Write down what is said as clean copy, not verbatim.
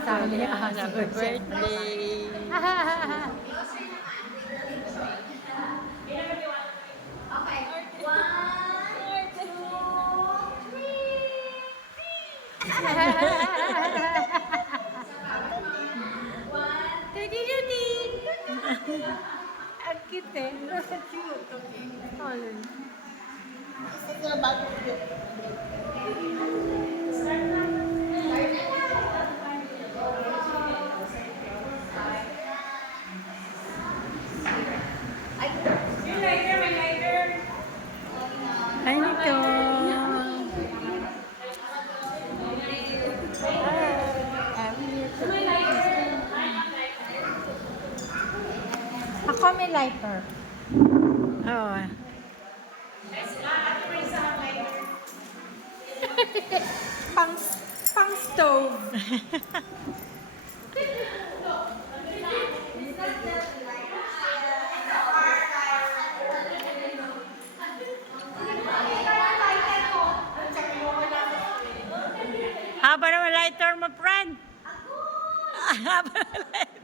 kasali. Happy birthday. Okay. 1, 2, 3. Ang cute eh. Cute. Okay. Ay, ito. Ako may lighter. Oh. Pang, pang stove. Haba naman lighter mo, friend. Haba naman lighter.